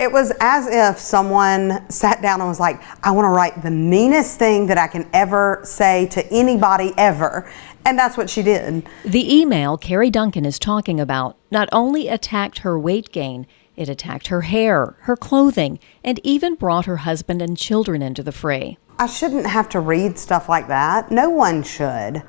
It was as if someone sat down and was like, I want to write the meanest thing that I can ever say to anybody ever. And that's what she did. The email Carrie Duncan is talking about not only attacked her weight gain, it attacked her hair, her clothing, and even brought her husband and children into the fray. I shouldn't have to read stuff like that. No one should.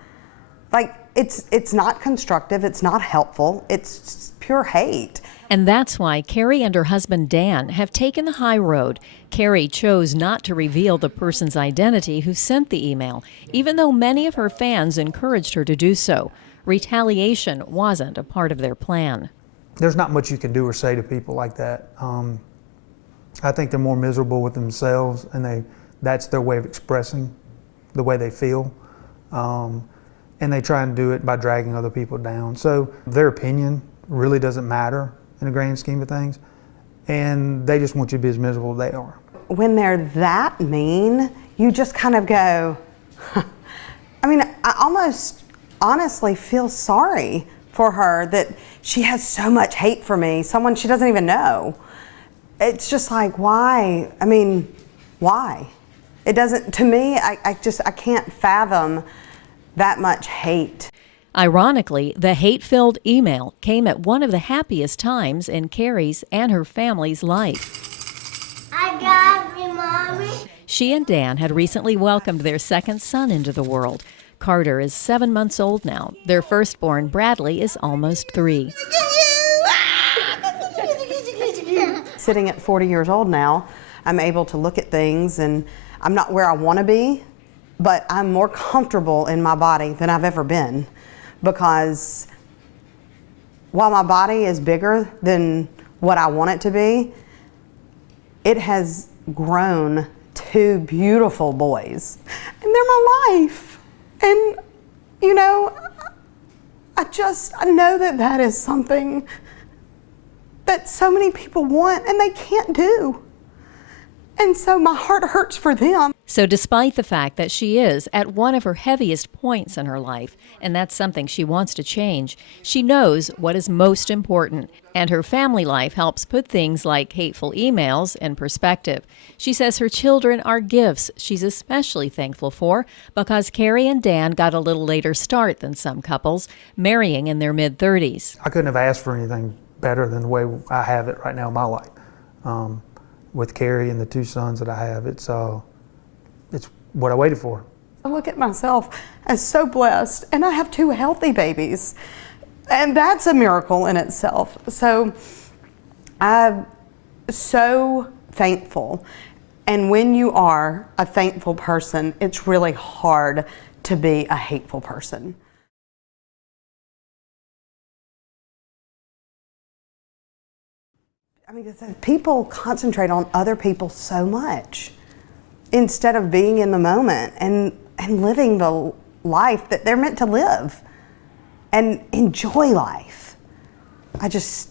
Like, it's not constructive, it's not helpful, it's pure hate. And that's why Carrie and her husband Dan have taken the high road. Carrie chose not to reveal the person's identity who sent the email, even though many of her fans encouraged her to do so. Retaliation wasn't a part of their plan. There's not much you can do or say to people like that. I think they're more miserable with themselves, and that's their way of expressing the way they feel. And they try and do it by dragging other people down. So their opinion really doesn't matter in the grand scheme of things, and they just want you to be as miserable as they are. When they're that mean, you just kind of go, I mean, I almost honestly feel sorry for her that she has so much hate for me, someone she doesn't even know. It's just like, why? I mean, why? It doesn't, to me, I can't fathom that much hate. Ironically, the hate-filled email came at one of the happiest times in Carrie's and her family's life. I got me, Mommy. She and Dan had recently welcomed their second son into the world. Carter is 7 months old now. Their firstborn, Bradley, is almost 3. Sitting at 40 years old now, I'm able to look at things, and I'm not where I want to be, but I'm more comfortable in my body than I've ever been, because while my body is bigger than what I want it to be, it has grown 2 beautiful boys, and they're my life. And, you know, I know that is something that so many people want and they can't do. And so my heart hurts for them. So despite the fact that she is at one of her heaviest points in her life, and that's something she wants to change, she knows what is most important, and her family life helps put things like hateful emails in perspective. She says her children are gifts she's especially thankful for because Carrie and Dan got a little later start than some couples, marrying in their mid-30s. I couldn't have asked for anything better than the way I have it right now in my life. With Carrie and the 2 sons that I have, it's what I waited for. I look at myself as so blessed, and I have 2 healthy babies, and that's a miracle in itself. So I'm so thankful, and when you are a thankful person, it's really hard to be a hateful person. I mean, people concentrate on other people so much instead of being in the moment and living the life that they're meant to live and enjoy life. It's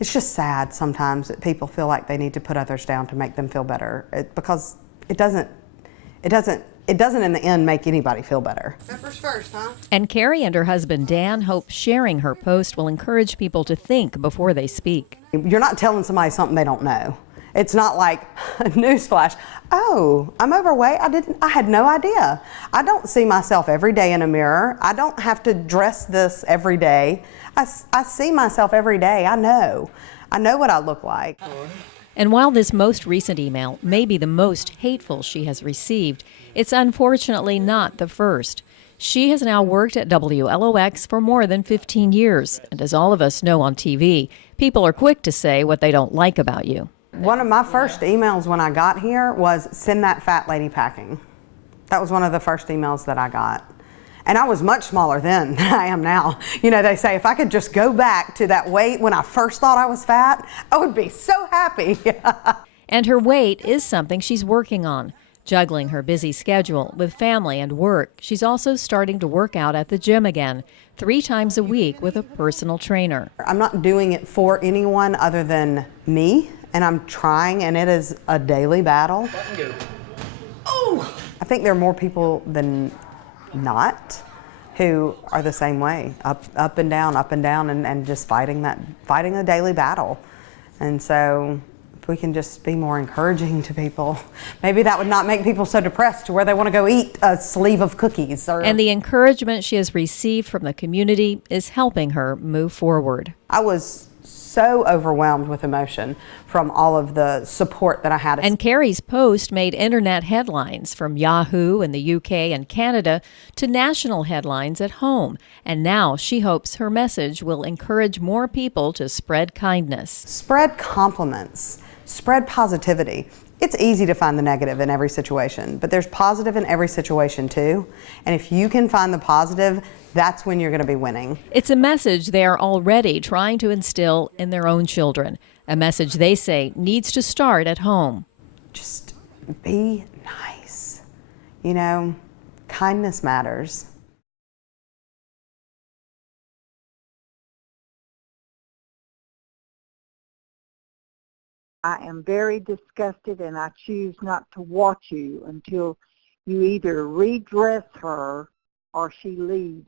just sad sometimes that people feel like they need to put others down to make them feel better, because it doesn't in the end make anybody feel better. Peppers first, huh? And Carrie and her husband Dan hope sharing her post will encourage people to think before they speak. You're not telling somebody something they don't know. It's not like, newsflash, oh, I'm overweight, I had no idea. I don't see myself every day in a mirror. I don't have to dress this every day. I see myself every day. I know what I look like. And while this most recent email may be the most hateful she has received, it's unfortunately not the first. She has now worked at WLOX for more than 15 years, and as all of us know on TV, people are quick to say what they don't like about you. One of my first emails when I got here was, send that fat lady packing. That was one of the first emails that I got. And I was much smaller then than I am now. You know, they say if I could just go back to that weight when I first thought I was fat, I would be so happy. And her weight is something she's working on. Juggling her busy schedule with family and work, she's also starting to work out at the gym again, 3 times a week with a personal trainer. I'm not doing it for anyone other than me, and I'm trying, and it is a daily battle. Oh! I think there are more people than not who are the same way, up and down, and just fighting the daily battle. And so we can just be more encouraging to people. Maybe that would not make people so depressed to where they want to go eat a sleeve of cookies. And the encouragement she has received from the community is helping her move forward. I was so overwhelmed with emotion from all of the support that I had. And Carrie's post made internet headlines from Yahoo in the UK and Canada to national headlines at home. And now she hopes her message will encourage more people to spread kindness. Spread compliments, spread positivity. It's easy to find the negative in every situation, but there's positive in every situation too. And if you can find the positive, that's when you're going to be winning. It's a message they are already trying to instill in their own children. A message they say needs to start at home. Just be nice. You know, kindness matters. I am very disgusted, and I choose not to watch you until you either redress her or she leaves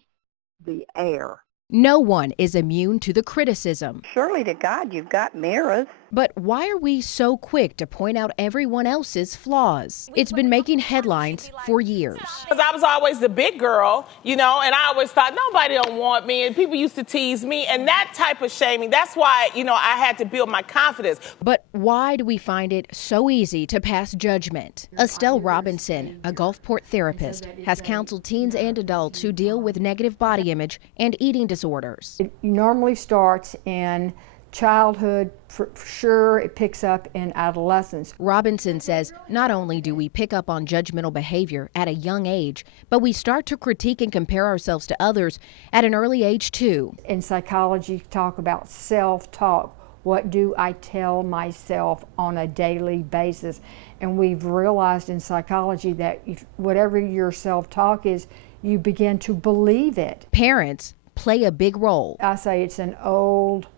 the air. No one is immune to the criticism. Surely to God you've got mirrors. But why are we so quick to point out everyone else's flaws? It's been making headlines for years. Because I was always the big girl, you know, and I always thought nobody don't want me, and people used to tease me, and that type of shaming, that's why, you know, I had to build my confidence. But why do we find it so easy to pass judgment? Estelle Robinson, a Gulfport therapist, has counseled teens and adults who deal with negative body image and eating disorders. It normally starts in childhood, for sure. It picks up in adolescence. Robinson says not only do we pick up on judgmental behavior at a young age, but we start to critique and compare ourselves to others at an early age too. In psychology, talk about self-talk. What do I tell myself on a daily basis? And we've realized in psychology that whatever your self-talk is, you begin to believe it. Parents play a big role. I say it's an old,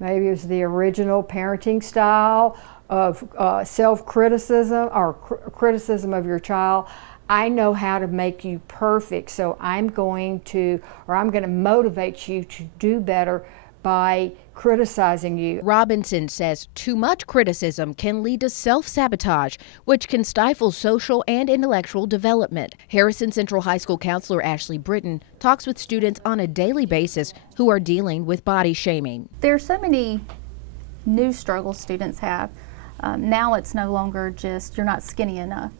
maybe it was the original parenting style of self-criticism or criticism of your child. I know how to make you perfect, so I'm going to motivate you to do better by criticizing you. Robinson says too much criticism can lead to self-sabotage, which can stifle social and intellectual development. Harrison Central High School counselor Ashley Britton talks with students on a daily basis who are dealing with body shaming. There are so many new struggles students have. Now it's no longer just you're not skinny enough.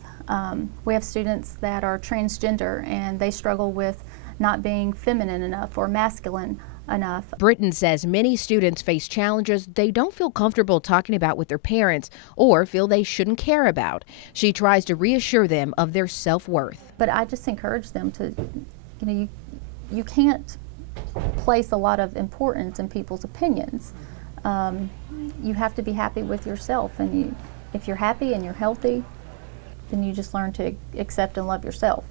We have students that are transgender and they struggle with not being feminine enough or masculine enough. Britton says many students face challenges they don't feel comfortable talking about with their parents or feel they shouldn't care about. She tries to reassure them of their self-worth. But I just encourage them to, you know, you can't place a lot of importance in people's opinions. You have to be happy with yourself, and if you're happy and you're healthy, then you just learn to accept and love yourself.